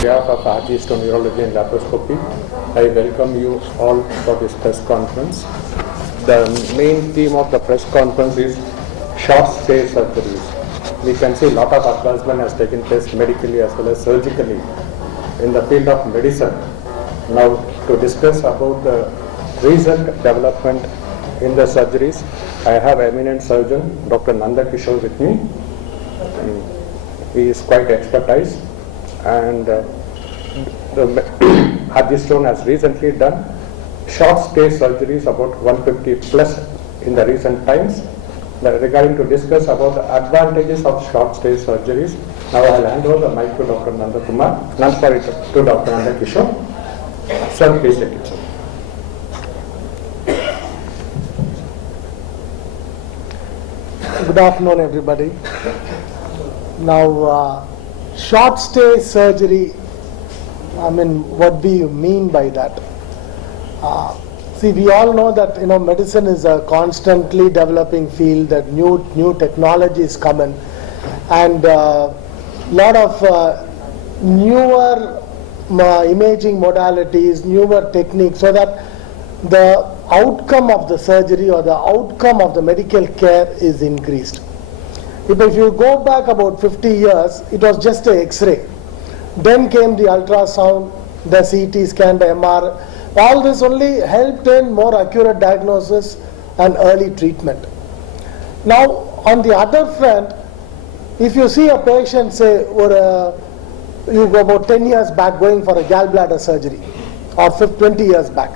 behalf of RG Stone Urology and Laparoscopy, I welcome you all for this press conference. The main theme of the press conference is short stay surgeries. We can see a lot of advancement has taken place medically as well as surgically in the field of medicine. Now, to discuss about the recent development in the surgeries, I have eminent surgeon Dr. Nanda Kishore with me. He is quite expertise, and RG Stone has recently done short stay surgeries about 150 plus in the recent times. Regarding to discuss about the advantages of short stay surgeries, now I will hand over the mic to Dr. Nanda Kishore. Sir, please take it. Good afternoon, everybody. Now, short stay surgery, what do you mean by that? See, we all know that medicine is a constantly developing field, that new technology is coming, and lot of newer imaging modalities, newer techniques, so that the outcome of the surgery or the outcome of the medical care is increased. If you go back about 50 years, it was just an X-ray. Then came the ultrasound, the CT scan, the MR. All this only helped in more accurate diagnosis and early treatment. Now, on the other front, if you see a patient, say, you go about 10 years back going for a gallbladder surgery, or 20 years back,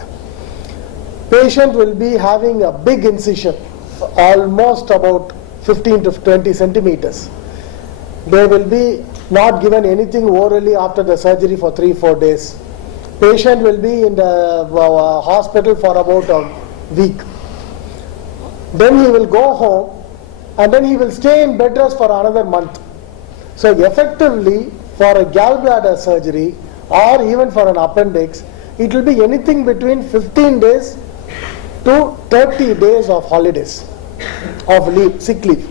patient will be having a big incision, almost about 15 to 20 centimeters. They will be not given anything orally after the surgery for 3-4 days. Patient will be in the hospital for about a week. Then he will go home, and then he will stay in bed rest for another month. So effectively, for a gallbladder surgery or even for an appendix, it will be anything between 15 days to 30 days of holidays, of leave, sick leave.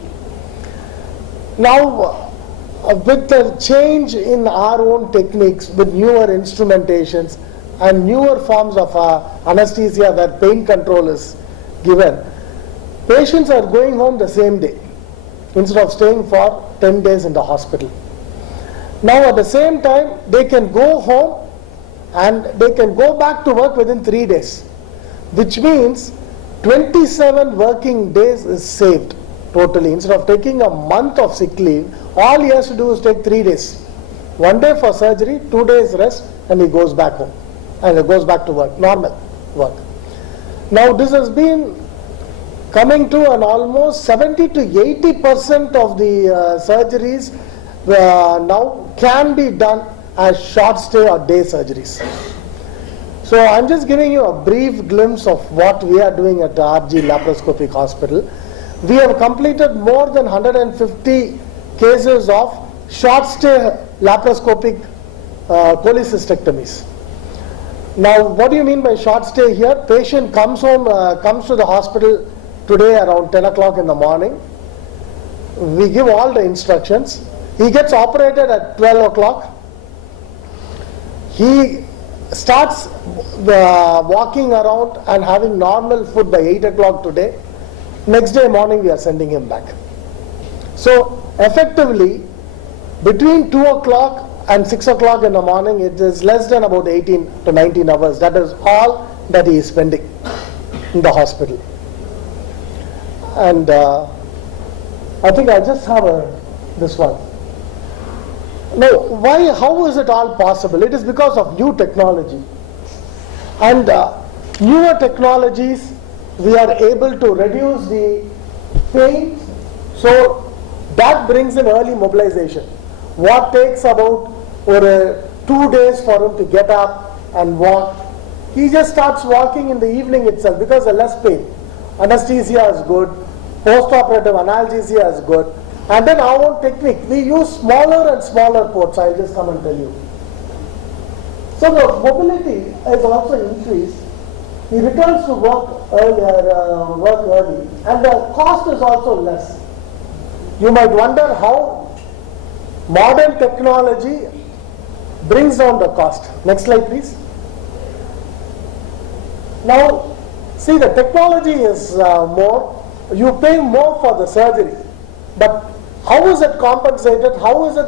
Now, with the change in our own techniques, with newer instrumentations and newer forms of anesthesia where pain control is given, patients are going home the same day instead of staying for 10 days in the hospital. Now, at the same time, they can go home and they can go back to work within 3 days, which means 27 working days is saved totally. Instead of taking a month of sick leave, all he has to do is take 3 days. 1 day for surgery, 2 days rest, and he goes back home. And he goes back to work, normal work. Now, this has been coming to an almost 70 to 80% of the surgeries now can be done as short stay or day surgeries. So I'm just giving you a brief glimpse of what we are doing at the RG Laparoscopic Hospital. We have completed more than 150 cases of short stay laparoscopic cholecystectomies. Now, what do you mean by short stay here? Patient comes home, comes to the hospital today around 10 o'clock in the morning. We give all the instructions. He gets operated at 12 o'clock. He starts walking around and having normal food by 8 o'clock today. Next day morning we are sending him back. So effectively, between 2 o'clock and 6 o'clock in the morning, it is less than about 18 to 19 hours. That is all that he is spending in the hospital. And I think I just have this one. Now, how is it all possible? It is because of new technology. And newer technologies, we are able to reduce the pain, so that brings in early mobilization. What takes about 2 days for him to get up and walk, he just starts walking in the evening itself because of less pain. Anesthesia is good, post-operative analgesia is good, and then our own technique, we use smaller and smaller ports. I'll just come and tell you. So the mobility has also increased. He returns to work early, and the cost is also less. You might wonder how modern technology brings down the cost. Next slide, please. Now, see, the technology is more, you pay more for the surgery, but how is it compensated? How is it,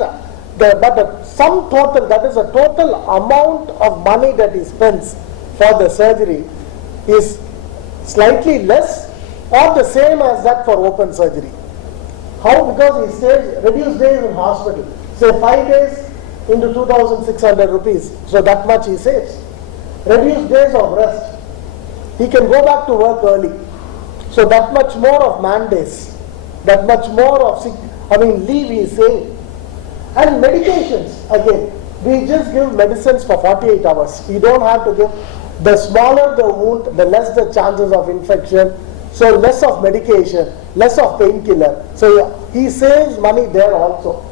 but the sum total, that is the total amount of money that he spends for the surgery is slightly less or the same as that for open surgery. How? Because he saves reduced days in hospital. Say 5 days into 2,600 rupees. So that much he saves. Reduced days of rest. He can go back to work early. So that much more of man days. That much more of leave he is saving. And medications, again, we just give medicines for 48 hours. We don't have to give, the smaller the wound, the less the chances of infection. So less of medication, less of painkiller. So he saves money there also.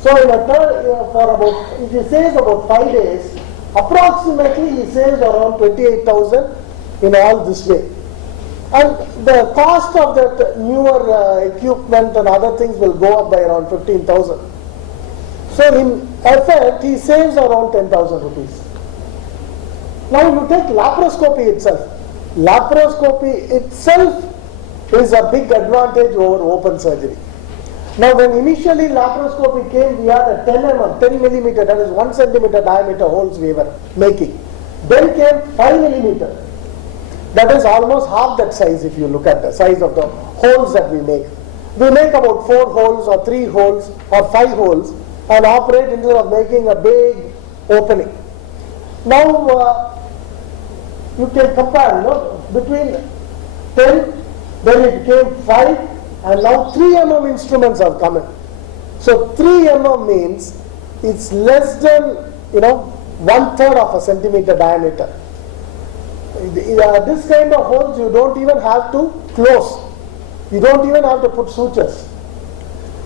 So in a for about, if he saves about 5 days, approximately he saves around 28,000 in all this way. And the cost of that newer equipment and other things will go up by around 15,000. So in effect, he saves around 10,000 rupees. Now you take laparoscopy itself. Laparoscopy itself is a big advantage over open surgery. Now when initially laparoscopy came, we had a 10 millimeter, that is 1 centimeter diameter holes we were making. Then came 5 millimeter. That is almost half that size if you look at the size of the holes that we make. We make about 4 holes or 3 holes or 5 holes and operate instead of making a big opening. Now you can compare, between 10, then it became 5, and now 3 mm instruments have come in. So 3 mm means it's less than 1/3 of a centimeter diameter. This kind of holes you don't even have to close. You don't even have to put sutures.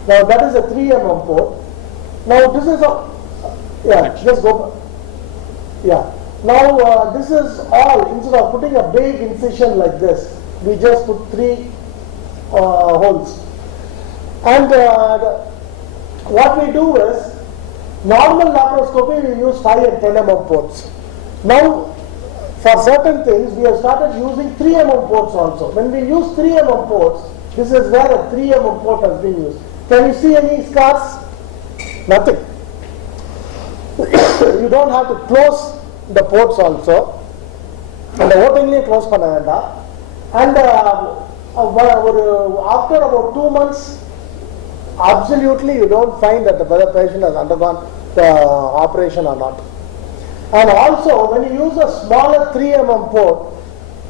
Now that is a 3 mm port. Now this is a, just go. Yeah. Now this is all, instead of putting a big incision like this, we just put 3 holes. And what we do is, normal laparoscopy we use 5 and 10 mm ports. Now for certain things we have started using 3 mm ports also. When we use 3 mm ports, this is where a 3 mm port has been used. Can you see any scars? Nothing. You don't have to close the ports also. And the opening close panna. And after about 2 months, absolutely you don't find that the patient has undergone the operation or not. And also, when you use a smaller 3 mm port,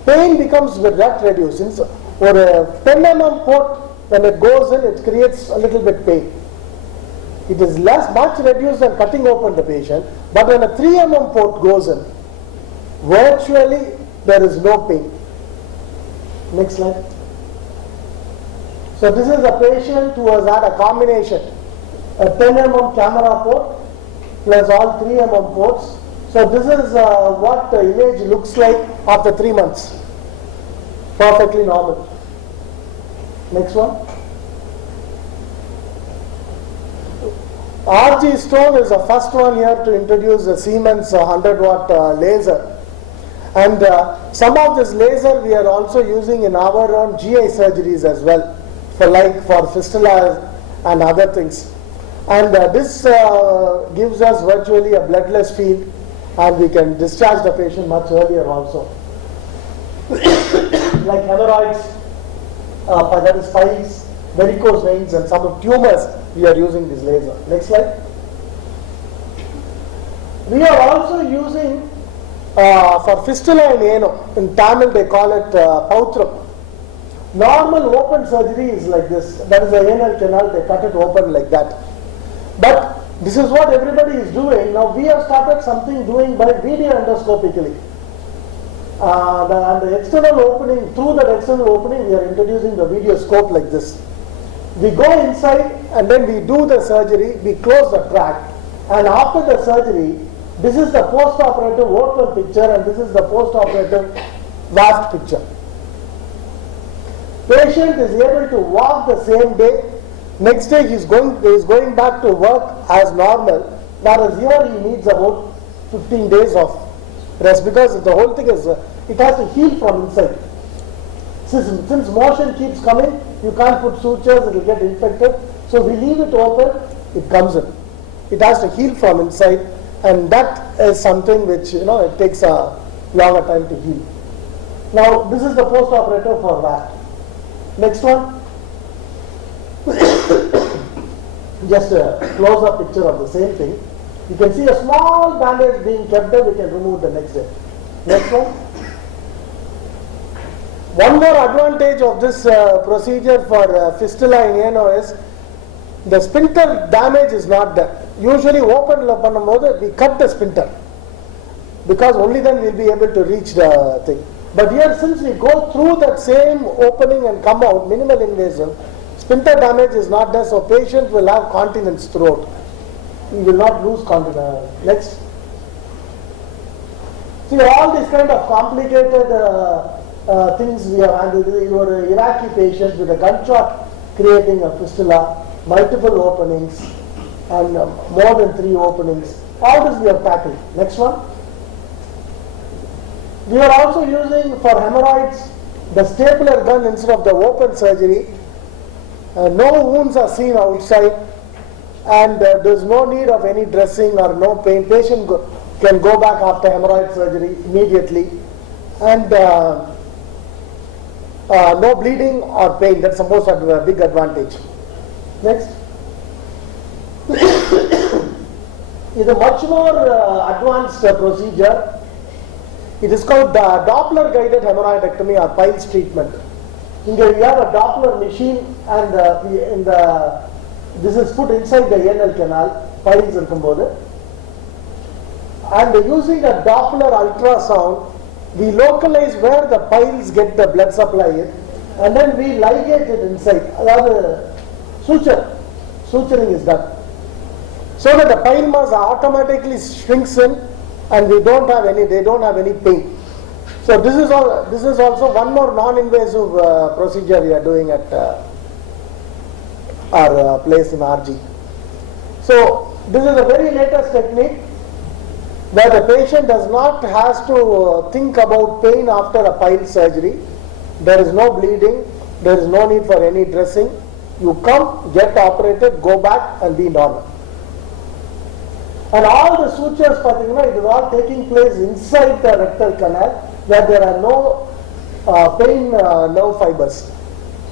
pain becomes that reduced. Or a 10 mm port, when it goes in, it creates a little bit pain. It is much reduced than cutting open the patient, but when a 3 mm port goes in, virtually there is no pain. Next slide. So this is a patient who has had a combination, a 10 mm camera port plus all 3 mm ports. So this is what the image looks like after 3 months. Perfectly normal. Next one. RG Stone is the first one here to introduce the Siemens 100 watt laser. And some of this laser we are also using in our own GI surgeries as well, for fistula and other things. And this gives us virtually a bloodless field, and we can discharge the patient much earlier also. Like hemorrhoids, that is piles, varicose veins, and some of tumors, we are using this laser. Next slide. We are also using for fistula in ano, in Tamil they call it pautram. Normal open surgery is like this. That is the anal canal, they cut it open like that. But this is what everybody is doing. Now we have started something doing by video endoscopically. And the external opening, through that external opening, we are introducing the video scope like this. We go inside and then we do the surgery, we close the tract, and after the surgery, this is the post-operative open picture and this is the post-operative vast picture. Patient is able to walk the same day. Next day he is going back to work as normal. Whereas here he needs about 15 days of rest, because the whole thing is, it has to heal from inside. Since motion keeps coming, you can't put sutures, it will get infected. So we leave it open, it comes in. It has to heal from inside, and that is something which, it takes a longer time to heal. Now, this is the post-operative for that. Next one. Just a close-up picture of the same thing. You can see a small bandage being kept there, we can remove the next day. Next one. One more advantage of this procedure for fistula in ANO is the sphincter damage is not there. Usually open பண்ணும்போது we cut the sphincter, because only then we'll be able to reach the thing. But here, since we go through that same opening and come out, minimal invasive, sphincter damage is not there, so patient will have continence throughout. He will not lose continence. Next. See, all these kind of complicated things we have handled. Your Iraqi patient with a gunshot creating a fistula, multiple openings, and more than 3 openings. All this we have tackled. Next one. We are also using for hemorrhoids the stapler gun instead of the open surgery. No wounds are seen outside, and there is no need of any dressing or no pain. Patient can go back after hemorrhoid surgery immediately, and no bleeding or pain. That's supposed to be a big advantage. Next. It's a much more advanced procedure. It is called the Doppler guided hemorrhoidectomy or piles treatment. Here we have a Doppler machine, and this is put inside the anal canal, piles irkumbodhu. And using a Doppler ultrasound, we localize where the piles get the blood supply in, and then we ligate it inside. Suturing is done. So that the pile mass automatically shrinks in, and they don't have any pain. So this is also one more non-invasive procedure we are doing at our place in RG. So this is a very latest technique where the patient does not has to think about pain after a pile surgery. There is no bleeding, there is no need for any dressing. You come, get operated, go back and be normal. And all the sutures, it is all taking place inside the rectal canal, where there are no pain nerve fibers.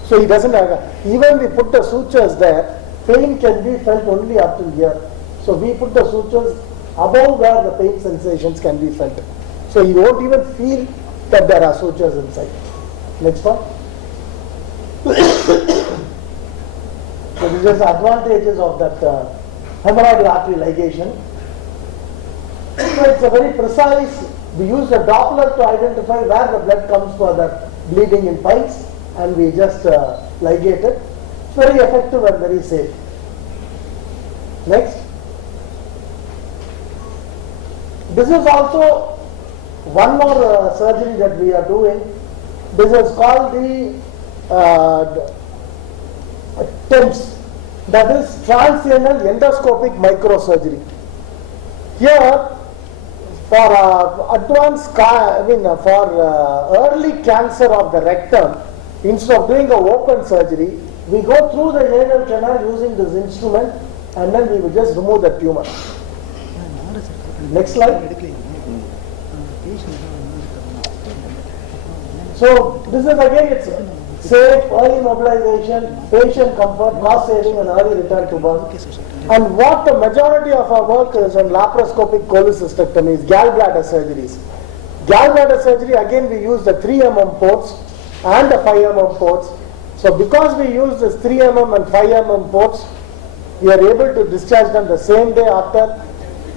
So he doesn't have, even we put the sutures there, pain can be felt only up till here. So we put the sutures above where the pain sensations can be felt. So you won't even feel that there are sutures inside. Next one. So these are the advantages of that hemorrhoidal artery ligation. So it's a very precise, we use a Doppler to identify where the blood comes for that bleeding in piles, and we just ligate it. It's very effective and very safe. Next. This is also one more surgery that we are doing. This is called the TEMS, that is transanal endoscopic microsurgery. Here, for advanced, for early cancer of the rectum, instead of doing an open surgery, we go through the anal canal using this instrument, and then we will just remove the tumor. Next slide. So this is again, it's safe, early mobilization, patient comfort, cost saving, and early return to work. And what the majority of our work is on laparoscopic cholecystectomy, gallbladder surgeries. Gallbladder surgery, again we use the 3 mm ports and the 5 mm ports. So because we use this 3 mm and 5 mm ports, we are able to discharge them the same day after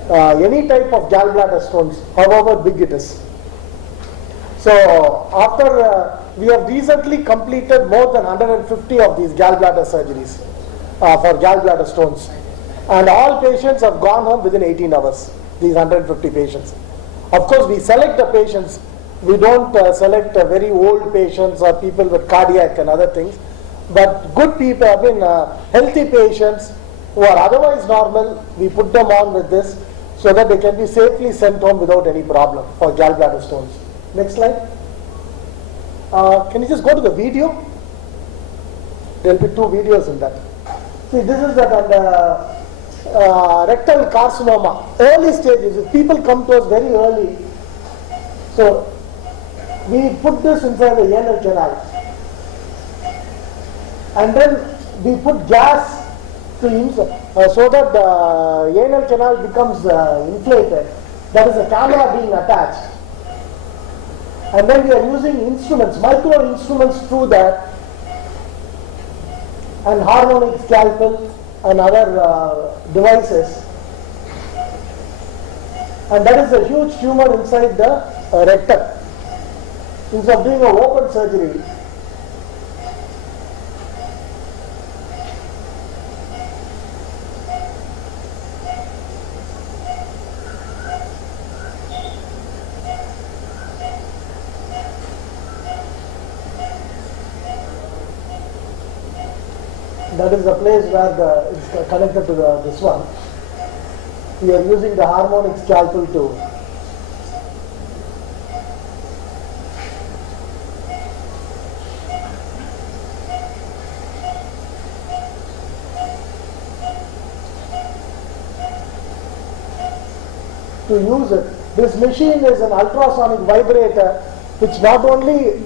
any type of gallbladder stones, however big it is. So after we have recently completed more than 150 of these gallbladder surgeries for gallbladder stones, and all patients have gone home within 18 hours, these 150 patients. Of course, we select the patients. We don't select very old patients or people with cardiac and other things, but good people, healthy patients who are otherwise normal, we put them on with this so that they can be safely sent home without any problem for gallbladder stones. Next slide. Can you just go to the video? There will be 2 videos in that. See, this is that under rectal carcinoma, early stages. If people come to us very early, so we put this inside the anal canal, and then we put gas to so that the anal canal becomes inflated. That is a camera being attached. And then we are using instruments, micro instruments through that, and harmonic scalpel and other devices. And that is a huge tumor inside the rectum. Instead of doing an open surgery, that is the place where it's connected to this one. We are using the harmonic scalpel to use it. This machine is an ultrasonic vibrator which not only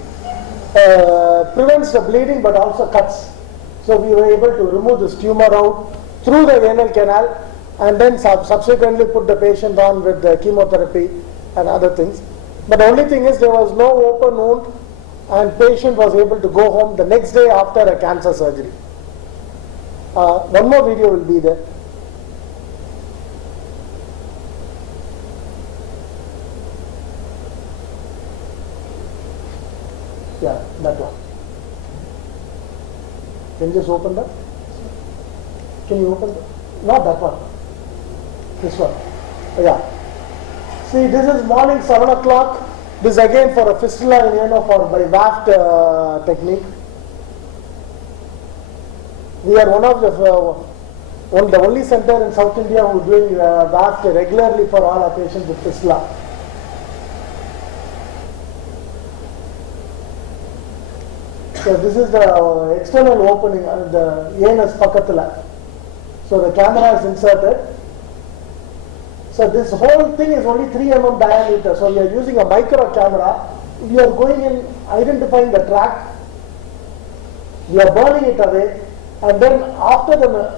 prevents the bleeding but also cuts. So we were able to remove this tumor out through the anal canal and then subsequently put the patient on with the chemotherapy and other things. But the only thing is there was no open wound and patient was able to go home the next day after a cancer surgery. One more video will be there. Yeah, that one. Can you just open that? Can you open that? Not that one. This one. Yeah. See, this is morning 7 o'clock. This again for a fistula in by WAFT technique. We are one of the only center in South India who is doing WAFT regularly for all our patients with fistula. So this is the external opening, the anus pakatula. So the camera is inserted. So this whole thing is only 3 mm diameter. So we are using a micro camera. We are going in identifying the tract. We are burning it away. And then after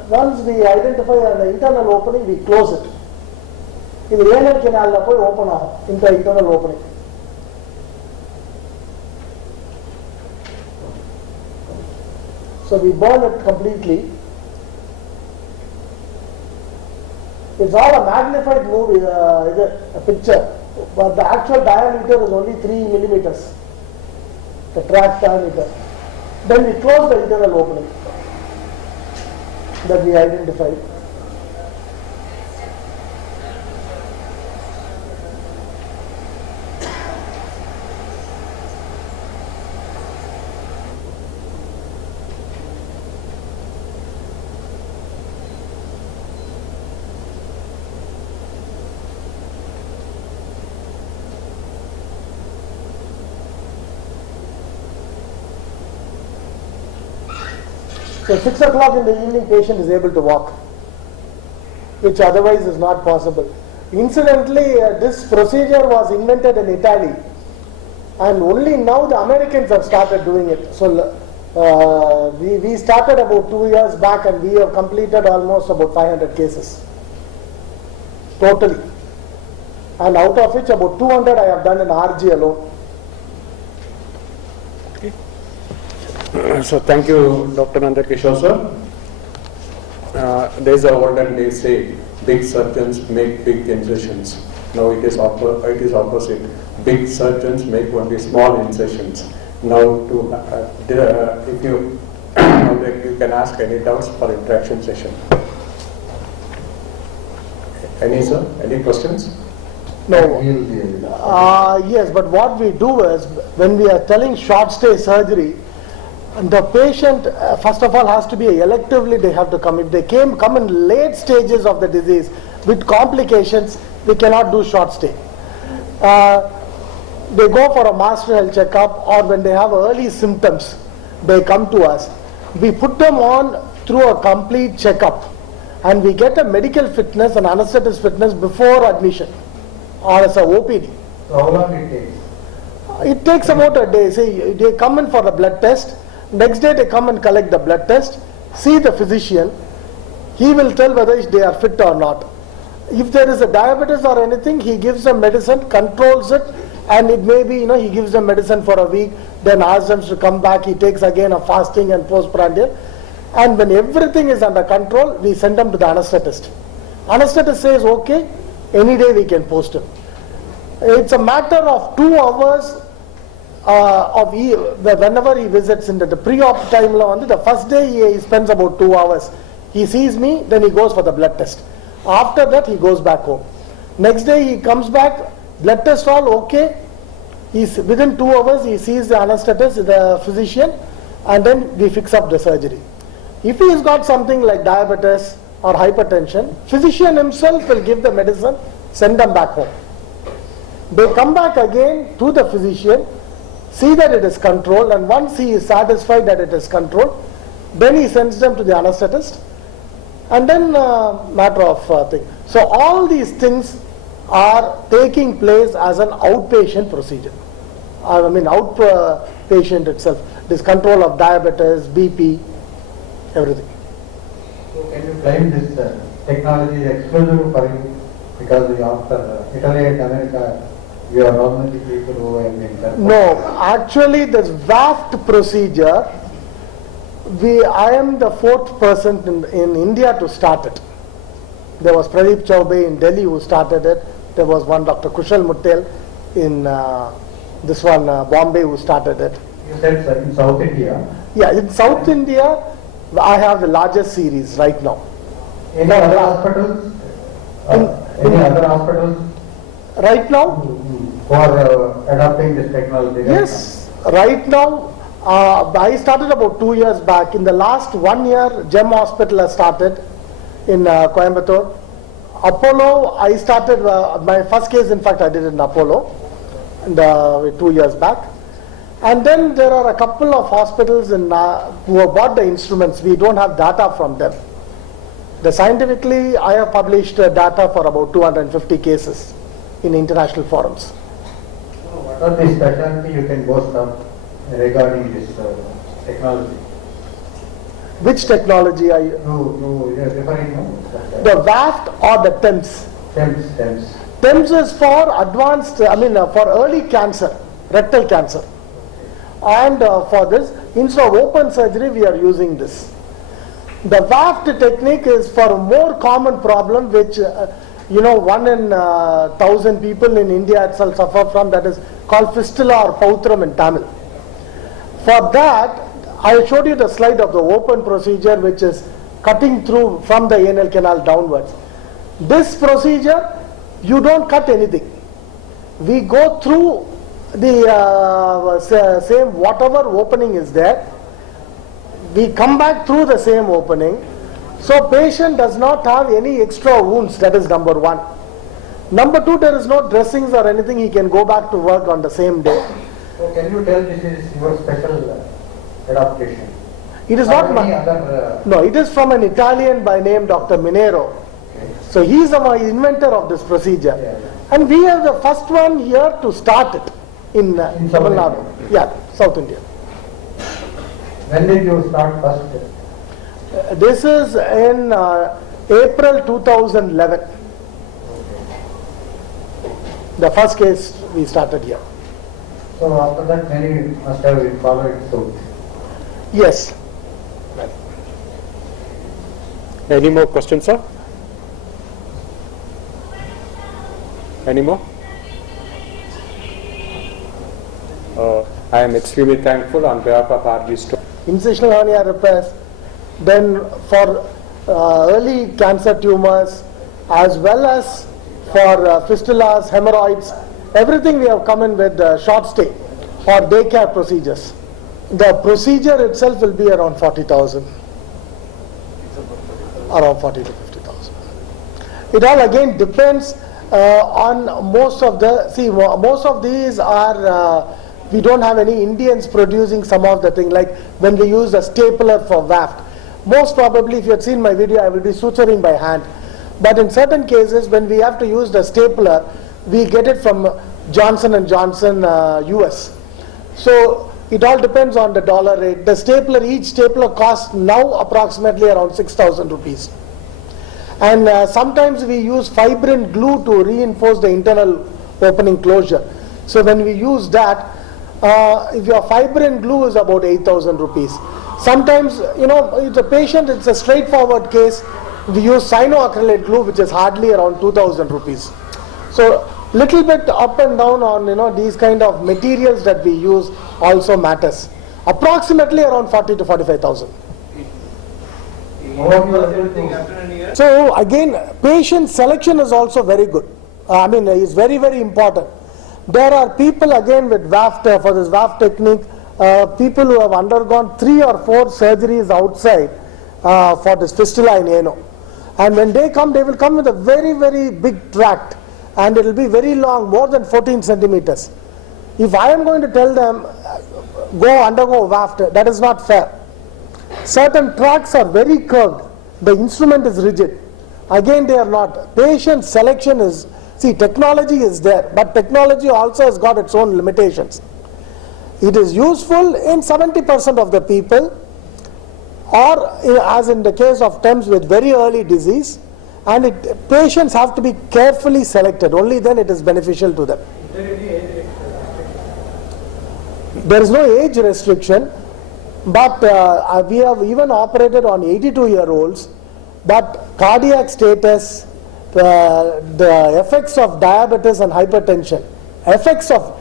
once we identify an internal opening, we close it. In the anal canal, open into internal opening. So we burn it completely. It's all a magnified movie, a picture, but the actual diameter is only 3 millimeters, the tract diameter. Then we close the internal opening that we identified. So 6 o'clock in the evening, patient is able to walk, which otherwise is not possible. Incidentally, this procedure was invented in Italy, and only now the Americans have started doing it. So we started about 2 years back, and we have completed almost about 500 cases totally, and out of which about 200 I have done in RG alone. So thank you, Dr. Nandakishore sir. There is a word and they say big surgeons make big incisions. Now it is opposite. Big surgeons make only small incisions. Now if you you can ask any doubts for interaction session. Any sir? Any questions? No. Yes, but what we do is when we are telling short stay surgery, And the patient, first of all, has to be electively, they have to come. If they come in late stages of the disease with complications, we cannot do short stay. They go for a master health checkup, or when they have early symptoms, they come to us. We put them on through a complete checkup, and we get a medical fitness and anesthetist fitness before admission, or as a OPD. So how long it takes? It takes about a day. Say they come in for the blood test. Next day they come and collect the blood test, see the physician. He will tell whether they are fit or not. If there is a diabetes or anything, he gives them medicine, controls it, and it may be, he gives them medicine for a week, then asks them to come back. He takes again a fasting and postprandial. And when everything is under control, we send them to the anesthetist. Anesthetist says, okay, any day we can post him. It's a matter of 2 hours whenever he visits into the pre-op time. The first day he spends about 2 hours. He sees me, then he goes for the blood test. After that he goes back home. Next day he comes back, blood test all okay. Within 2 hours he sees the anesthetist, the physician, and then we fix up the surgery. If he has got something like diabetes or hypertension, physician himself will give the medicine, send them back home. They come back again to the physician, see that it is controlled, and once he is satisfied that it is controlled, then he sends them to the anesthetist, and then matter of thing. So all these things are taking place as an outpatient procedure. I mean outpatient itself. This control of diabetes, BP, everything. So can you claim this technology is exclusive for you because after Italy and America, you are not many people who have been done? No, actually this VAFT procedure, I am the 4th person in India to start it. There was Pradeep Chaubey in Delhi who started it. There was one Dr. Kushal Muttel in Bombay who started it. You said in South India. Yeah, in South India, I have the largest series right now. Any other hospitals? Any other hospitals? Right now? For adopting this technology? Yes, right now. I started about 2 years back. In the last 1 year, GEM Hospital has started in Coimbatore. Apollo, I started, my first case in fact I did in Apollo 2 years back. And then there are a couple of hospitals who have bought the instruments. We don't have data from them. Scientifically, I have published data for about 250 cases in international forums. What are the specialty you can boast of regarding this technology? Which technology are you? No, you are referring to? The VAFT or the TEMS? TEMS. TEMS is for advanced, for early cancer, rectal cancer. And for this, instead of open surgery, we are using this. The VAFT technique is for a more common problem which, 1 in 1,000 people in India itself suffer from, that is called fistula or pautram in Tamil. For that, I showed you the slide of the open procedure which is cutting through from the anal canal downwards. This procedure, you don't cut anything. We go through the same, whatever opening is there, we come back through the same opening. So patient does not have any extra wounds, that is number 1. Number 2, there is no dressings or anything, he can go back to work on the same day. So can you tell this is your special adaptation? It is not my, no, it is from an Italian by name Dr. Minero. Okay. So he is the inventor of this procedure. Yeah. And we are the first one here to start it in Tamil Nadu. Yeah, South India. When did you start first? This is in April 2011. Okay. The first case we started here. So after that many must have followed suit. Yes. Any more questions, sir? Any more? I am extremely thankful on behalf of RG Stone. Incisional hernia repairs, then for early cancer tumors, as well as for fistulas, hemorrhoids, everything we have come in with short stay or daycare procedures. The procedure itself will be around 40,000. Around 40 to 50,000. It all again depends on most of the, most of these are, we don't have any Indians producing some of the thing, like when we use a stapler for WAFT. Most probably, if you had seen my video, I will be suturing by hand. But in certain cases, when we have to use the stapler, we get it from Johnson & Johnson US. So it all depends on the dollar rate. The stapler, each stapler costs now approximately around 6,000 rupees. And sometimes we use fibrin glue to reinforce the internal opening closure. So when we use that, if your fibrin glue is about 8,000 rupees. Sometimes, if the patient, it's a straightforward case, we use cyanoacrylate glue, which is hardly around 2,000 rupees. So little bit up and down on these kind of materials that we use also matters. Approximately around 40 to 45,000. So again, patient selection is also very good. Is very, very important. There are people again with WAFT, for this WAFT technique, people who have undergone 3 or 4 surgeries outside for this fistula in ano. And when they come, they will come with a very, very big tract, and it will be very long, more than 14 centimeters. If I am going to tell them, go undergo WAFT, that is not fair. Certain tracts are very curved. The instrument is rigid. Again, they are not. Patient selection is, technology is there, but technology also has got its own limitations. It is useful in 70% of the people, or as in the case of TEMS with very early disease, and patients have to be carefully selected. Only then it is beneficial to them. Is there any age restriction? There is no age restriction, but we have even operated on 82-year-olds, but cardiac status, the effects of diabetes and hypertension, effects of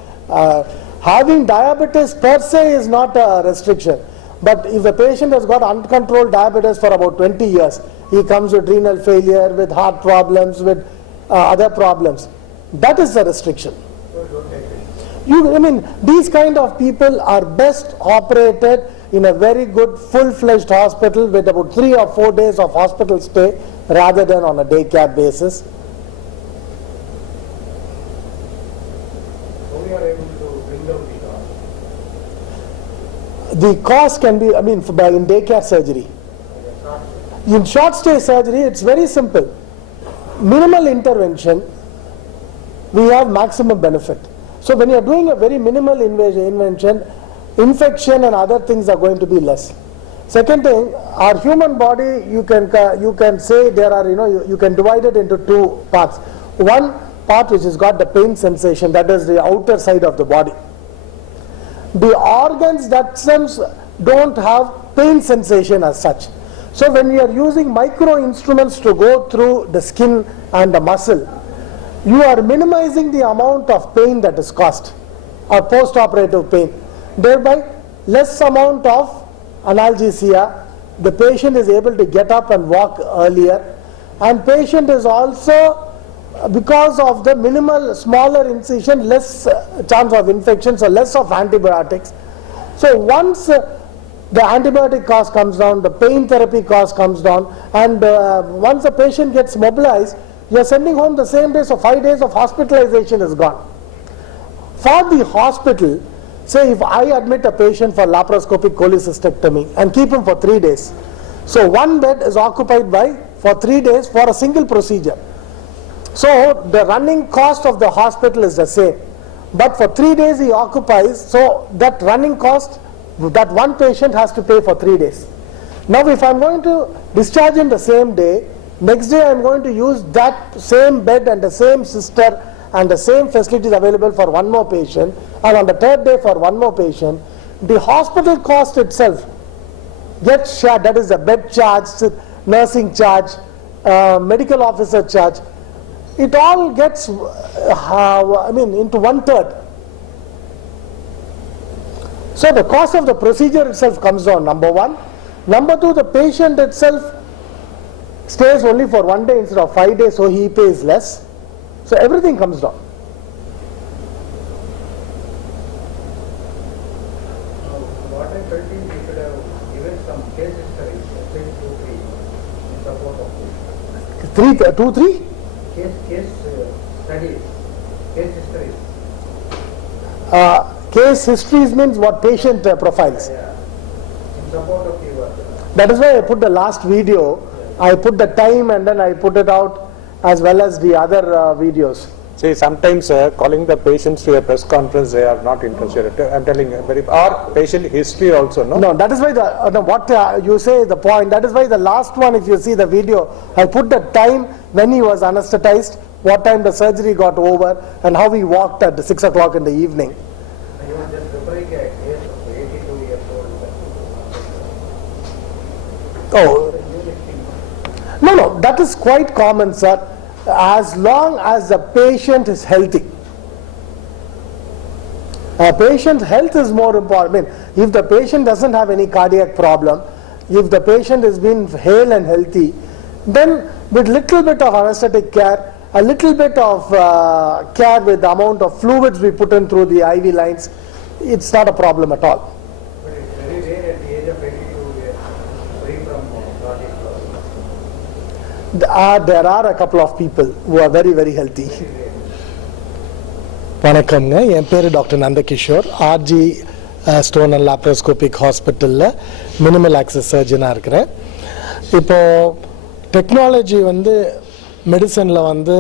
having diabetes per se is not a restriction. But if the patient has got uncontrolled diabetes for about 20 years, he comes with renal failure, with heart problems, with other problems, that is the restriction. These kind of people are best operated in a very good full-fledged hospital with about 3 or 4 days of hospital stay rather than on a day care basis. How we are able to bring down the cost? The cost can be, in daycare surgery. In short stay surgery, it's very simple. Minimal intervention, we have maximum benefit. So when you are doing a very minimal intervention, infection and other things are going to be less. Second thing, our human body, you can say there are, you can divide it into 2 parts. One part which has got the pain sensation, that is the outer side of the body. The organs themselves don't have pain sensation as such. So when you are using micro instruments to go through the skin and the muscle, you are minimizing the amount of pain that is caused, or post-operative pain. Thereby, less amount of analgesia, the patient is able to get up and walk earlier, and patient is also, because of the minimal smaller incision, less chance of infection, so less of antibiotics. So once the antibiotic cost comes down, the pain therapy cost comes down, and once the patient gets mobilized, you are sending home the same day, so 5 days of hospitalization is gone. For the hospital, say if I admit a patient for laparoscopic cholecystectomy and keep him for 3 days, so 1 bed is occupied for 3 days for a single procedure. So the running cost of the hospital is the same, but for 3 days he occupies, so that running cost, that one patient has to pay for 3 days. Now if I am going to discharge him the same day, next day I am going to use that same bed and the same sister and the same facilities available for 1 more patient, and on the 3rd day for 1 more patient, the hospital cost itself gets shared, that is the bed charge, nursing charge, medical officer charge, it all gets into 1/3. So the cost of the procedure itself comes down, number 1. Number 2, the patient itself stays only for 1 day instead of 5 days, so he pays less. So everything comes down. What 3? Case studies, case histories. Case histories means what? Patient profiles. Yeah. In support of your. That is why I put the last video. I put the time and then I put it out as well as the other videos. See, sometimes calling the patients to a press conference, they are not interested. I'm telling you, or patient history also, no? No, that is why what you say the point. That is why the last one, if you see the video, I put the time when he was anesthetized, what time the surgery got over, and how he walked at 6 o'clock in the evening. You were just referring a case of 82 years old. Oh, no, that is quite common, sir. As long as the patient is healthy. A patient's health is more important. I mean, if the patient doesn't have any cardiac problem, if the patient has been hale and healthy, then with little bit of anesthetic care, a little bit of care with the amount of fluids we put in through the IV lines, it's not a problem at all. But it's very rare at the age of 82 years, free from cardiac problem. There are a couple of people who are very, very healthy. வணக்கம்ங்க, என் பேர் doctor Nandakishore. R G stone and laparoscopic ஹாஸ்பிட்டலில் minimal access சர்ஜனாக இருக்கிறேன். இப்போது டெக்னாலஜி வந்து மெடிசனில் வந்து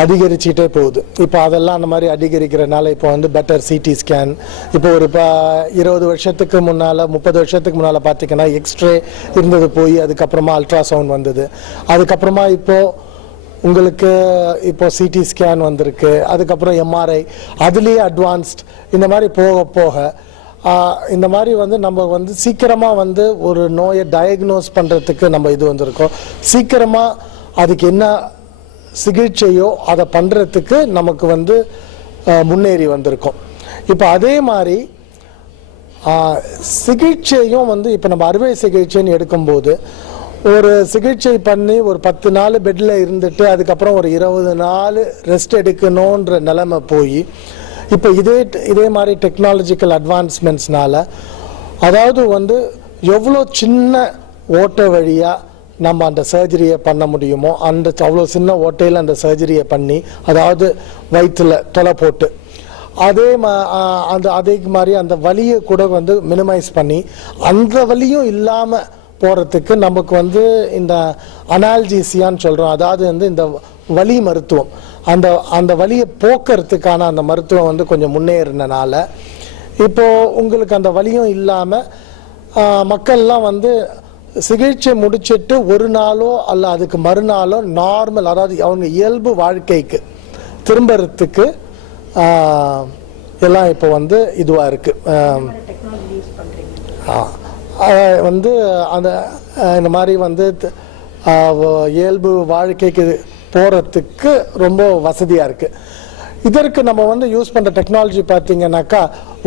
அதிகரிச்சுட்டே போகுது. இப்போ அதெல்லாம் அந்த மாதிரி அதிகரிக்கிறனால இப்போ வந்து பெட்டர் சிடி ஸ்கேன், இப்போ ஒரு 20 வருஷத்துக்கு முன்னால் 30 வருஷத்துக்கு முன்னால் பார்த்திங்கன்னா எக்ஸ்ரே இருந்தது, போய் அதுக்கப்புறமா அல்ட்ராசவுண்ட் வந்தது, அதுக்கப்புறமா இப்போது உங்களுக்கு இப்போ சிடி ஸ்கேன் வந்திருக்கு, அதுக்கப்புறம் எம்ஆர்ஐ, அதுலேயே அட்வான்ஸ்ட், இந்த மாதிரி போக போக இந்த மாதிரி வந்து நம்ம வந்து சீக்கிரமாக வந்து ஒரு நோயை டயக்னோஸ் பண்ணுறதுக்கு நம்ம இது வந்திருக்கோம். சீக்கிரமாக அதுக்கு என்ன சிகிச்சையோ அதை பண்ணுறதுக்கு நமக்கு வந்து முன்னேறி வந்திருக்கோம். இப்போ அதே மாதிரி சிகிச்சையும் வந்து இப்போ நம்ம அறுவை சிகிச்சைன்னு எடுக்கும்போது ஒரு சிகிச்சை பண்ணி ஒரு 10 நாள் பெட்டில் இருந்துட்டு அதுக்கப்புறம் ஒரு 20 நாள் ரெஸ்ட் எடுக்கணுன்ற நிலைமை போய் இப்போ இதே மாதிரி டெக்னாலஜிக்கல் அட்வான்ஸ்மெண்ட்ஸ்னால அதாவது வந்து எவ்வளோ சின்ன ஓட்டை வழியாக நம்ம அந்த சர்ஜரியை பண்ண முடியுமோ அந்த அவ்வளோ சின்ன ஓட்டையில் அந்த சர்ஜரியை பண்ணி, அதாவது வயிற்றில் தொலை போட்டு அதே மாதிரி அந்த வலியை கூட வந்து மினிமைஸ் பண்ணி அந்த வலியும் இல்லாமல் போகிறதுக்கு நமக்கு வந்து இந்த அனால்ஜீசியான்னு சொல்கிறோம். அதாவது வந்து இந்த வலி மருத்துவம், அந்த வலியை போக்குறதுக்கான அந்த மருத்துவம் வந்து கொஞ்சம் முன்னேறினால இப்போது உங்களுக்கு அந்த வலியும் இல்லாமல் மக்கள்லாம் வந்து சிகிச்சை முடிச்சுட்டு ஒரு நாளோ அல்ல அதுக்கு மறுநாளோ நார்மல், அதாவது அவங்க இயல்பு வாழ்க்கைக்கு திரும்புறதுக்கு எல்லாம் இப்போ வந்து இதுவாக இருக்குது. வந்து அந்த இந்த மாதிரி வந்து இயல்பு வாழ்க்கைக்கு போகிறதுக்கு ரொம்ப வசதியாக இருக்குது. இதற்கு நம்ம வந்து யூஸ் பண்ணுற டெக்னாலஜி பார்த்தீங்கன்னாக்கா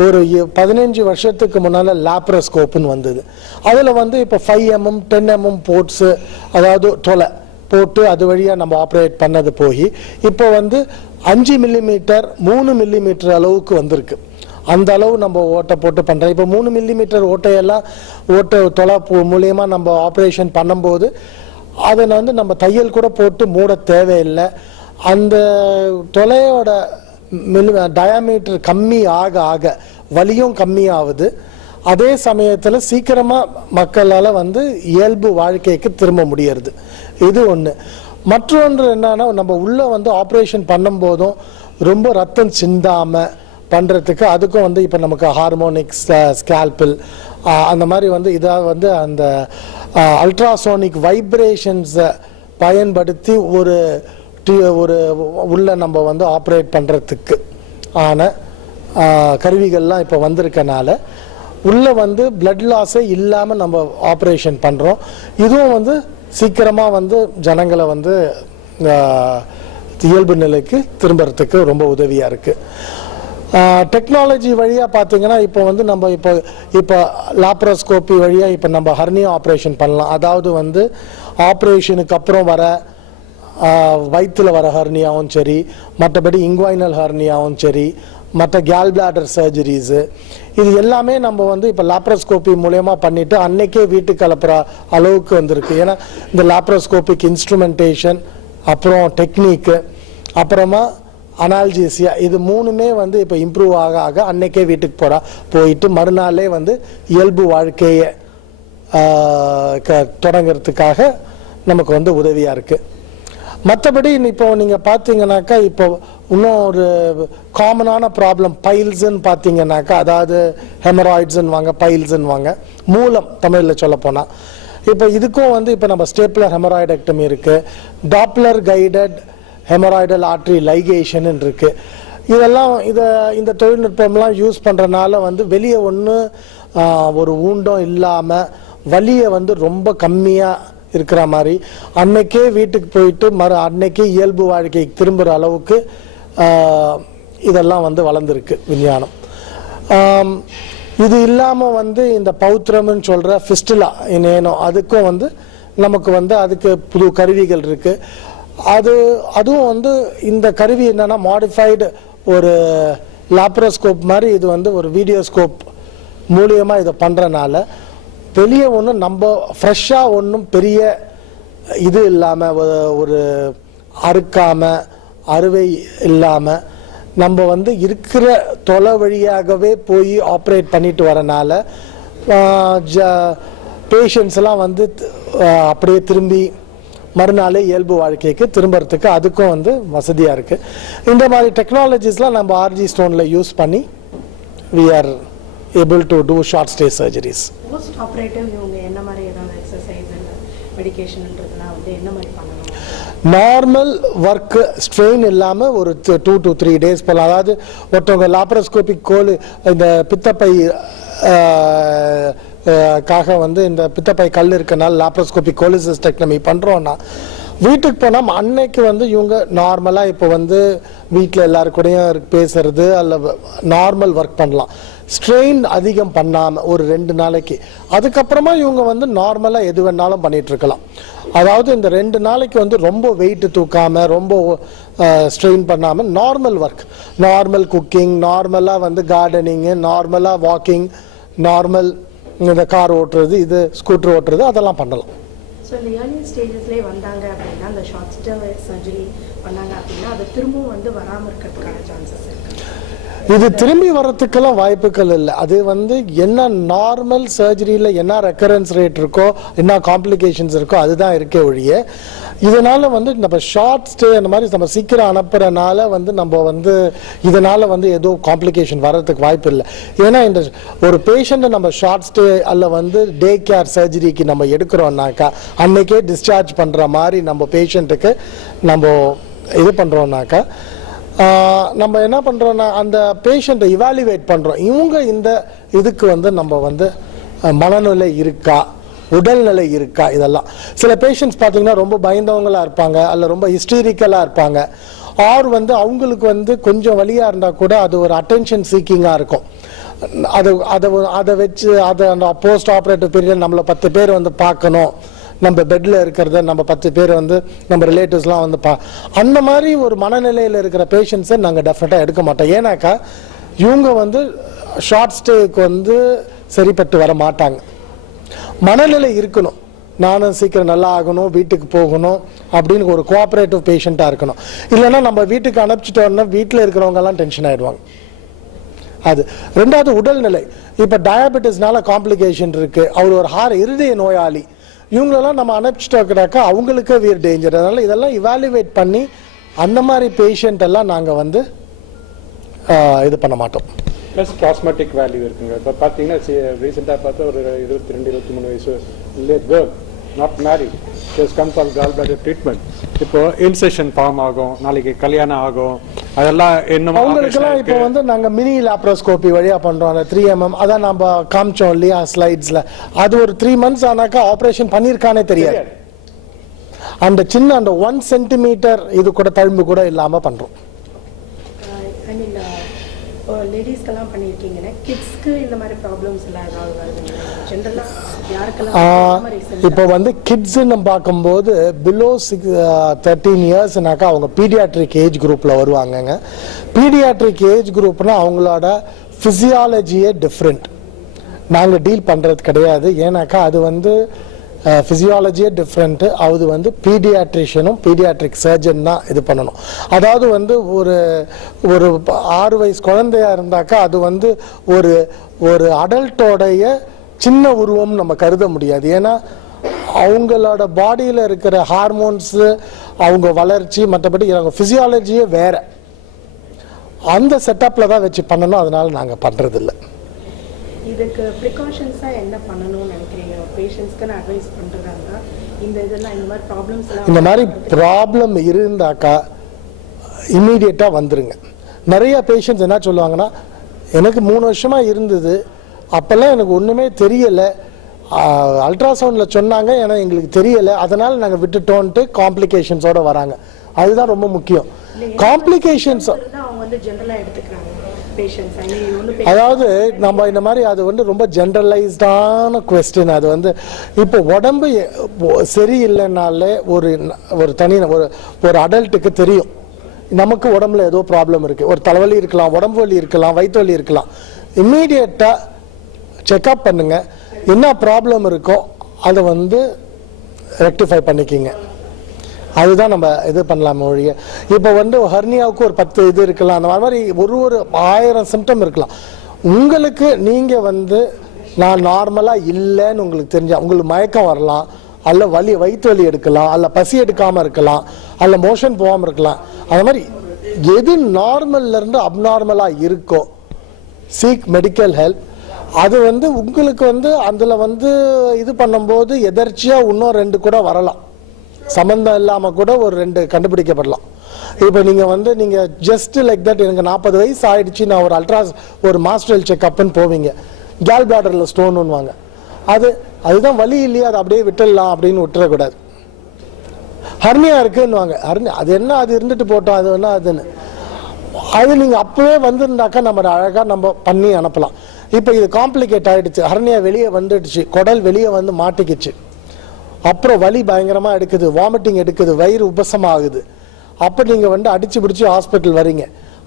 ஒரு 15 வருஷத்துக்கு முன்னால் லாப்ரோஸ்கோப்புன்னு வந்தது. அதில் வந்து இப்போ 5mm 10mm போர்ட்ஸு, அதாவது தொலை போட்டு அது வழியாக நம்ம ஆப்ரேட் பண்ணது போய் இப்போ வந்து 5 மில்லிமீட்டர் 3 மில்லிமீட்டர் அளவுக்கு வந்திருக்கு. அந்த அளவு நம்ம ஓட்டை போட்டு பண்ணுறோம். இப்போ 3 மில்லிமீட்டர் ஓட்டையெல்லாம் தொலை மூலயமா நம்ம ஆப்ரேஷன் பண்ணும்போது அதை வந்து நம்ம தையல் கூட போட்டு மூட தேவையில்லை. அந்த தொலையோட டயாமீட்டர் கம்மி ஆக ஆக வலியும் கம்மியாகுது. அதே சமயத்தில் சீக்கிரமாக மக்களால் வந்து இயல்பு வாழ்க்கைக்கு திரும்ப முடியறது. இது ஒன்று. மற்றொன்று என்னன்னா, நம்ம உள்ளே வந்து ஆப்ரேஷன் பண்ணும்போதும் ரொம்ப ரத்தம் சிந்தாமல் பண்ணுறதுக்கு அதுக்கும் வந்து இப்போ நமக்கு ஹார்மோனிக் ஸ்கேல்பில் அந்த மாதிரி வந்து இதாக வந்து அந்த அல்ட்ராசோனிக் வைப்ரேஷன்ஸை பயன்படுத்தி ஒரு உள்ள நம்ம வந்து ஆப்ரேட் பண்ணுறதுக்கு ஆன கருவிகள்லாம் இப்போ வந்திருக்கனால உள்ளே வந்து பிளட் லாஸே இல்லாமல் நம்ம ஆப்ரேஷன் பண்ணுறோம். இதுவும் வந்து சீக்கிரமாக வந்து ஜனங்களை வந்து இயல்பு நிலைக்கு திரும்புறதுக்கு ரொம்ப உதவியாக இருக்குது. டெக்னாலஜி வழியாக பார்த்தீங்கன்னா இப்போ வந்து நம்ம இப்போ லாப்ரோஸ்கோப்பி வழியாக இப்போ நம்ம ஹர்னியா ஆப்ரேஷன் பண்ணலாம். அதாவது வந்து ஆப்ரேஷனுக்கு அப்புறம் வர வயிற்றில் வர ஹர்னியாவும் சரி, மற்றபடி இங்குவைனல் ஹர்னியாவும் சரி, மற்ற கேல் பிளாடர் சர்ஜரிஸு, இது எல்லாமே நம்ம வந்து இப்போ லாப்ரோஸ்கோபி மூலயமா பண்ணிவிட்டு அன்னைக்கே வீட்டுக்கு அனுப்புகிற அளவுக்கு வந்திருக்கு. ஏன்னா இந்த லாப்ரோஸ்கோபிக் இன்ஸ்ட்ருமெண்டேஷன், அப்புறம் டெக்னிக்கு, அப்புறமா அனால்ஜீசியா, இது மூணுமே வந்து இப்போ இம்ப்ரூவ் ஆக ஆக அன்னைக்கே வீட்டுக்கு போயிட்டு மறுநாளே வந்து இயல்பு வாழ்க்கையை தொடங்கிறதுக்காக நமக்கு வந்து உதவியாக இருக்குது. மற்றபடி இப்போ நீங்கள் பார்த்தீங்கன்னாக்கா இப்போ இன்னும் ஒரு காமனான ப்ராப்ளம் பைல்ஸுன்னு பார்த்தீங்கன்னாக்கா, அதாவது ஹெமராய்ட்ஸுன்னு வாங்க, பைல்ஸுன்னு வாங்க, மூலம் தமிழில் சொல்ல போனால். இப்போ இதுக்கும் வந்து இப்போ நம்ம ஸ்டேப்லர் ஹெமராய்டெக்டமி இருக்குது, Doppler guided haemorrhoidal artery ligation இருக்குது. இதெல்லாம் இந்த தொழில்நுட்பம்லாம் யூஸ் பண்ணுறதுனால வந்து வெளியே ஒரு ஊண்டம் இல்லாமல் வலியை வந்து ரொம்ப கம்மியாக இருக்கிற மாதிரி அன்னைக்கே வீட்டுக்கு போயிட்டு அன்னைக்கே இயல்பு வாழ்க்கைக்கு திரும்புகிற அளவுக்கு இதெல்லாம் வந்து வளர்ந்துருக்கு விஞ்ஞானம். இது இல்லாமல் வந்து இந்த பௌத்திரம்னு சொல்கிற ஃபிஸ்டுலா நேனோ, அதுக்கும் வந்து நமக்கு வந்து அதுக்கு புது கருவிகள் இருக்குது. அதுவும் வந்து இந்த கருவி என்னன்னா மாடிஃபைடு ஒரு லாப்ரோஸ்கோப் மாதிரி, இது வந்து ஒரு வீடியோஸ்கோப் மூலியமாக இதை பண்ணுறனால வெளியே ஒன்றும் நம்ம ஃப்ரெஷ்ஷாக ஒன்றும் பெரிய இது இல்லாமல், ஒரு அறுக்காமல் அறுவை இல்லாமல் நம்ம வந்து இருக்கிற தொலை வழியாகவே போய் ஆப்ரேட் பண்ணிட்டு வரனால பேஷண்ட்ஸ்லாம் வந்து அப்படியே திரும்பி மறுநாளே இயல்பு வாழ்க்கைக்கு திரும்புறதுக்கு அதுக்கும் வந்து வசதியாக இருக்குது. இந்த மாதிரி டெக்னாலஜிஸ்லாம் நம்ம ஆர்ஜி ஸ்டோனில் யூஸ் பண்ணி we are able to do short stay surgeries. Post operative இவங்க என்ன மாதிரி ஏதாவது எக்ஸசைஸ் இல்ல மெடிகேஷன்ன்றதுலாம் வந்து என்ன மாதிரி பண்ணணும்? நார்மல் ஒர்க் ஸ்ட்ரெயின் இல்லாமல் ஒரு 2 to 3 days போல. அதாவது ஒருத்தவங்க லாப்ரோஸ்கோபிக் கோல் இந்த பித்தப்பை காக வந்து இந்த பித்தப்பை கல் இருக்கனால லாப்ரோஸ்கோபிக் கோலிசிஸ்டெக்டமி பண்ணுறோன்னா வீட்டுக்கு போனால் அன்னைக்கு வந்து இவங்க நார்மலாக இப்போ வந்து வீட்டில் எல்லாரு கூடயும் பேசுறது அல்ல நார்மல் ஒர்க் பண்ணலாம், ஸ்ட்ரெயின் அதிகம் பண்ணாமல் ஒரு 2 நாளைக்கு. அதுக்கப்புறமா இவங்க வந்து நார்மலாக எது வேணாலும் பண்ணிட்டு இருக்கலாம். அதாவது இந்த 2 நாளைக்கு வந்து ரொம்ப வெயிட் தூக்காமல் ரொம்ப ஸ்ட்ரெயின் பண்ணாமல் நார்மல் ஒர்க், நார்மல் குக்கிங், நார்மலாக வந்து கார்டனிங்கு, நார்மலாக வாக்கிங், நார்மல் இந்த கார் ஓட்டுறது, இது ஸ்கூட்டர் ஓட்டுறது, அதெல்லாம் பண்ணலாம். ஸோ இந்த ஏர்லி ஸ்டேஜஸ்லேயே வந்தாங்க அப்படின்னா அந்த ஷார்ட் ஸ்டே சர்ஜரி பண்ணாங்க அப்படின்னா அது திரும்பவும் வந்து வராமல் இருக்கிறதுக்கான சான்சஸ் இருக்கு? இது திரும்பி வர்றதுக்கெல்லாம் வாய்ப்புகள் இல்லை. அது வந்து என்ன நார்மல் சர்ஜரியில் என்ன ரெக்கரன்ஸ் ரேட் இருக்கோ, என்ன காம்ப்ளிகேஷன்ஸ் இருக்கோ அதுதான் இருக்கே ஒழிய, இதனால வந்து நம்ம ஷார்ட் ஸ்டே அந்த மாதிரி நம்ம சீக்கிரம் அனுப்புறனால வந்து நம்ம வந்து இதனால வந்து ஏதோ காம்ப்ளிகேஷன் வர்றதுக்கு வாய்ப்பு இல்லை. ஏன்னா இந்த ஒரு பேஷண்ட்டை நம்ம ஷார்ட் ஸ்டே அல்ல வந்து டே கேர் சர்ஜரிக்கு நம்ம எடுக்கிறோம்னாக்கா அன்னைக்கே டிஸ்சார்ஜ் பண்ணுற மாதிரி நம்ம பேஷண்ட்டுக்கு நம்ம இது பண்ணுறோம்னாக்கா நம்ம என்ன பண்ணுறோன்னா அந்த பேஷண்ட்டை இவாலுவேட் பண்ணுறோம். இவங்க இந்த இதுக்கு வந்து நம்ம வந்து மனநிலை இருக்கா, உடல்நிலை இருக்கா, இதெல்லாம். சில பேஷண்ட்ஸ் பார்த்தீங்கன்னா ரொம்ப பயந்தவங்களாக இருப்பாங்க, அல்ல ரொம்ப ஹிஸ்டீரிக்கலாக இருப்பாங்க, ஆர் வந்து அவங்களுக்கு வந்து கொஞ்சம் வலியாக இருந்தால் கூட அது ஒரு அட்டென்ஷன் சீக்கிங்காக இருக்கும். அதை வச்சு அந்த போஸ்ட் ஆப்ரேட்டிவ் பீரியட் நம்மளை 10 பேர் வந்து பார்க்கணும், நம்ம பெட்டில் இருக்கிறத நம்ம 10 பேர் வந்து நம்ம ரிலேட்டிவ்ஸ்லாம் வந்து அந்த மாதிரி ஒரு மனநிலையில் இருக்கிற பேஷண்ட்ஸை நாங்கள் டெஃபினட்டாக எடுக்க மாட்டோம். ஏன்னாக்கா இவங்க வந்து ஷார்ட் ஸ்டேக்கு வந்து சரிப்பட்டு வர மாட்டாங்க. மனநிலை இருக்கணும், நானும் சீக்கிரம் நல்லா ஆகணும், வீட்டுக்கு போகணும் அப்படின்னு ஒரு கோஆப்ரேட்டிவ் பேஷண்ட்டாக இருக்கணும். இல்லைன்னா நம்ம வீட்டுக்கு அனுப்பிச்சிட்டோம்னா வீட்டில் இருக்கிறவங்கெல்லாம் டென்ஷன் ஆகிடுவாங்க. அது ரெண்டாவது உடல்நிலை. இப்போ டயபெட்டிஸ்னால காம்ப்ளிகேஷன் இருக்குது, அவர் ஒரு இருதய நோயாளி, இவங்களெல்லாம் நம்ம அனுப்பிச்சிட்டோம்னாக்கா அவங்களுக்கு வீர் டேஞ்சர். அதனால் இதெல்லாம் இவாலுவேட் பண்ணி அந்த மாதிரி பேஷண்ட் எல்லாம் நாங்கள் வந்து இது பண்ண மாட்டோம். ப்ளஸ் காஸ்மெட்டிக் வேல்யூ இருக்குங்க. இப்போ பார்த்தீங்கன்னா ரீசெண்டாக பார்த்தா ஒரு 22-23 வயசு girl not married, she's come for gall bladder treatment. இப்போ இன்செஷன் ஃபார்ம் ஆகும், நாளைக்கு கல்யாணம் ஆகும், அதெல்லாம் இன்னும் அவங்களுக்குலாம் இப்போ வந்து நாங்கள் மினி லாப்ரோஸ்கோபி வழியாக பண்ணுறோம். அந்த 3 mm அதான் நம்ம காமிச்சோம் இல்லையா ஸ்லைட்ஸில், அது ஒரு 3 months ஆனாக்கா ஆப்ரேஷன் பண்ணியிருக்கானே தெரியாது. அந்த சின்ன அந்த 1 centimeter இது கூட தழும்பு கூட இல்லாமல் பண்ணுறோம். ஐ மீன் இப்போ லேடிஸ்க்கெல்லாம் பண்ணியிருக்கீங்கன்னா கிட்ஸ்க்கு இந்த மாதிரி ப்ராப்ளம்ஸ் எல்லாம் ஏதாவது வருதுங்களா ஜென்ரலாக யாருக்கெல்லாம் இப்போ வந்து கிட்ஸ்ன்னு பார்க்கும்போது பிலோ 13 இயர்ஸ்னாக்கா அவங்க பீடியாட்ரிக் ஏஜ் குரூப்பில் வருவாங்கங்க. பீடியாட்ரிக் ஏஜ் குரூப்னா அவங்களோட ஃபிசியாலஜியே டிஃப்ரெண்ட், நாங்கள் டீல் பண்ணுறது கிடையாது. ஏன்னாக்கா அது வந்து ஃபிசியாலஜியே டிஃப்ரெண்ட்டு. அது வந்து பீடியாட்ரிஷியனும் பீடியாட்ரிக் சர்ஜன் தான் இது பண்ணணும். அதாவது வந்து ஒரு 6 வயசு குழந்தையா இருந்தாக்கா அது வந்து ஒரு அடல்ட்டோடைய சின்ன உருவம் நம்ம கருத முடியாது. ஏன்னா அவங்களோட பாடியில் இருக்கிற ஹார்மோன்ஸு, அவங்க வளர்ச்சி, மற்றபடி அவங்க ஃபிசியாலஜியே வேற. அந்த செட்டப்பில் தான் வச்சு பண்ணணும். அதனால நாங்கள் பண்ணுறதில்ல. இதுக்கு ப்ரிகாஷன்ஸாக என்ன பண்ணணும்னு நினைக்கிறீங்க? பேஷண்ட்ஸ்க்கு அட்வைஸ் பண்ணுறதாங்க இதெல்லாம் இந்த மாதிரி ப்ராப்ளம்ஸ் எல்லாம் இந்த மாதிரி ப்ராப்ளம் இருந்தாக்கா இம்மீடியட்டாக வந்துருங்க. நிறைய பேஷண்ட்ஸ் என்ன சொல்லுவாங்கன்னா, எனக்கு 3 வருஷமாக இருந்தது, அப்போல்லாம் எனக்கு ஒன்றுமே தெரியலை, அல்ட்ராசவுண்டில் சொன்னாங்க, ஏன்னா எங்களுக்கு தெரியலை, அதனால் நாங்கள் விட்டுட்டோன்ட்டு காம்ப்ளிகேஷன்ஸோடு வராங்க. அதுதான் ரொம்ப முக்கியம். காம்ப்ளிகேஷன்ஸ் அதாவது நம்ம இந்த மாதிரி அது வந்து ரொம்ப ஜென்ரலைஸ்டான குவெஸ்டின். அது வந்து இப்போ உடம்பு சரியில்லைனாலே ஒரு தனி ஒரு அடல்ட்டுக்கு தெரியும் நமக்கு உடம்புல ஏதோ ப்ராப்ளம் இருக்கு. ஒரு தலைவலி இருக்கலாம், உடம்பு வலி இருக்கலாம், வயிற்று வலி இருக்கலாம். இம்மீடியட்டா செக்அப் பண்ணுங்க, என்ன ப்ராப்ளம் இருக்கோ அதை வந்து ரெக்டிஃபை பண்ணிக்கிங்க. அதுதான் நம்ம இது பண்ணலாம் ஒழிய. இப்போ வந்து ஹர்னியாவுக்கு ஒரு 10 இது இருக்கலாம், அந்த மாதிரி ஒரு 1000 சிம்டம் இருக்கலாம். உங்களுக்கு நீங்கள் வந்து நான் நார்மலாக இல்லைன்னு உங்களுக்கு தெரிஞ்சா, உங்களுக்கு மயக்கம் வரலாம், அல்ல வயிற்று வலி எடுக்கலாம், அல்ல பசி எடுக்காமல் இருக்கலாம், அல்ல மோஷன் போகாமல் இருக்கலாம். அது மாதிரி எது நார்மல்லேருந்து அப்நார்மலாக இருக்கோ சீக் மெடிக்கல் ஹெல்ப். அது வந்து உங்களுக்கு வந்து அதில் வந்து இது பண்ணும்போது எதர்ச்சியாக இன்னும் 2 கூட வரலாம், சம்பந்தம் இல்லாமல் கூட ஒரு 2 கண்டுபிடிக்கப்படலாம். இப்போ நீங்கள் ஜஸ்ட் லைக் தட் எனக்கு 40 வயசு ஆயிடுச்சு, நான் ஒரு மாஸ்டரல் செக்அப்னு போவீங்க, கேல் பிளாடரில் ஸ்டோன்னுவாங்க. அதுதான் வலி இல்லையா, அதை அப்படியே விட்டுடலாம் அப்படின்னு விட்டுறக்கூடாது. ஹர்னியா இருக்குன்னுவாங்க, அது என்ன, அது இருந்துட்டு போட்டோம், அது என்ன அதுன்னு. அது நீங்கள் அப்பவே வந்திருந்தாக்கா நம்ம அழகாக நம்ம பண்ணி அனுப்பலாம். இப்போ இது காம்ப்ளிகேட் ஆகிடுச்சு, ஹர்னியா வெளியே வந்துடுச்சு, குடல் வெளியே வந்து மாட்டிக்கிச்சு, அப்புறம் வலி பயங்கரமாக எடுக்குது, வாமிட்டிங் எடுக்குது, வயிறு உபசமாகுது. அப்போ நீங்கள் வந்து அடிச்சு பிடிச்சி ஹாஸ்பிட்டல் வரீங்க.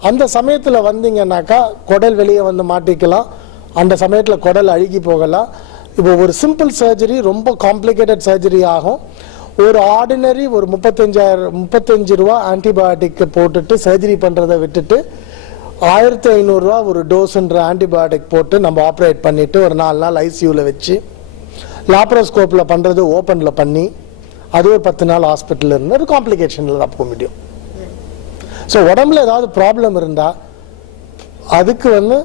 அந்த சமயத்தில் வந்தீங்கன்னாக்கா குடல் வெளியே வந்து மாட்டிக்கலாம், அந்த சமயத்தில் குடல் அழுகி போகலாம். இப்போ ஒரு சிம்பிள் சர்ஜரி ரொம்ப காம்ப்ளிகேட்டட் சர்ஜரி ஆகும். ஒரு ஆர்டினரி ஒரு 35 ரூபா ஆன்டிபயோட்டிக் போட்டுட்டு சர்ஜரி பண்ணுறதை விட்டுட்டு 1500 ரூபா ஒரு டோஸ்ன்ற ஆன்டிபயோட்டிக் போட்டு நம்ம ஆப்ரேட் பண்ணிவிட்டு ஒரு 4 நாள் ஐசியூவில் வச்சு, லாப்ரோஸ்கோப்பில் பண்ணுறது ஓப்பனில் பண்ணி, அது ஒரு 10 நாள் ஹாஸ்பிட்டலில் இருந்து ஒரு காம்ப்ளிகேஷனில் தான் போக முடியும். ஸோ உடம்புல ஏதாவது ப்ராப்ளம் இருந்தால் அதுக்கு வந்து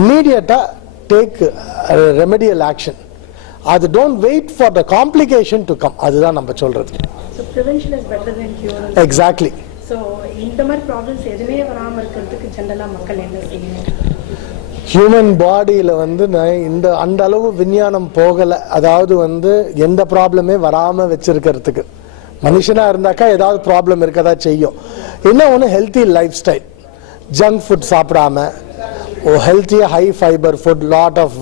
இம்மீடியட்டாக டேக் ரெமெடியல் ஆக்ஷன். அது don't wait for the complication to come. அதுதான் நம்ம சொல்கிறது. எக்ஸாக்ட்லி. ஸோ இந்த மாதிரி ப்ராப்ளம்ஸ் எதுவுமே வராமல் இருக்கிறதுக்கு ஜென்ரலாக மக்கள் என்ன செய்யணும்? ஹியூமன் பாடியில் வந்து அந்த அளவு விஞ்ஞானம் போகலை. அதாவது வந்து எந்த ப்ராப்ளமே வராமல் வச்சிருக்கிறதுக்கு. மனுஷனாக இருந்தாக்கா ஏதாவது ப்ராப்ளம் இருக்கதா செய்யும். இன்னும் ஒன்று healthy lifestyle, junk food சாப்பிடாம ஹெல்த்தியாக high fibre food, lot of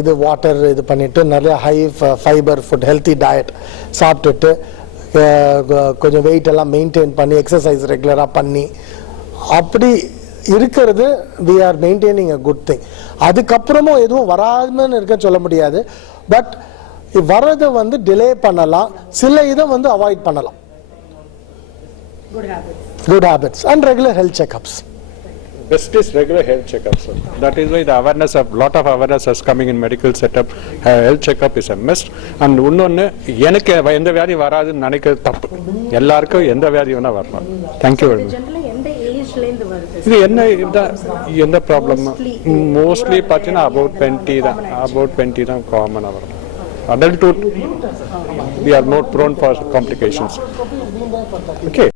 இது வாட்டர் இது பண்ணிவிட்டு நிறைய high fibre food healthy diet சாப்பிட்டுட்டு கொஞ்சம் வெயிட் எல்லாம் மெயின்டைன் பண்ணி எக்ஸசைஸ் ரெகுலராக பண்ணி அப்படி இருக்கிறது we are maintaining a good thing. அதுக்கப்புறமும் எதுவும் வராதுன்னு இருக்க சொல்ல முடியாது. பட் வரதை வந்து டிலே பண்ணலாம், சில இதை வந்து அவாய்ட் பண்ணலாம். Good habits and regular health checkups. Best is regular health checkups. That is why the awareness of lot of awareness is coming in medical setup. Health checkup is a must. And இன்னொன்னு எனக்கு எந்த வியாதி வராதுன்னு நினைக்கிறது தப்பு. எல்லாருக்கும் எந்த வியாதி வேணா வரலாம். Thank you very much. இது எந்த ப்ராப்ளம் மோஸ்ட்லி பார்த்தீங்கன்னா about 20 தான் காமனாக வரும். Adulthood we are more prone for complications. Okay.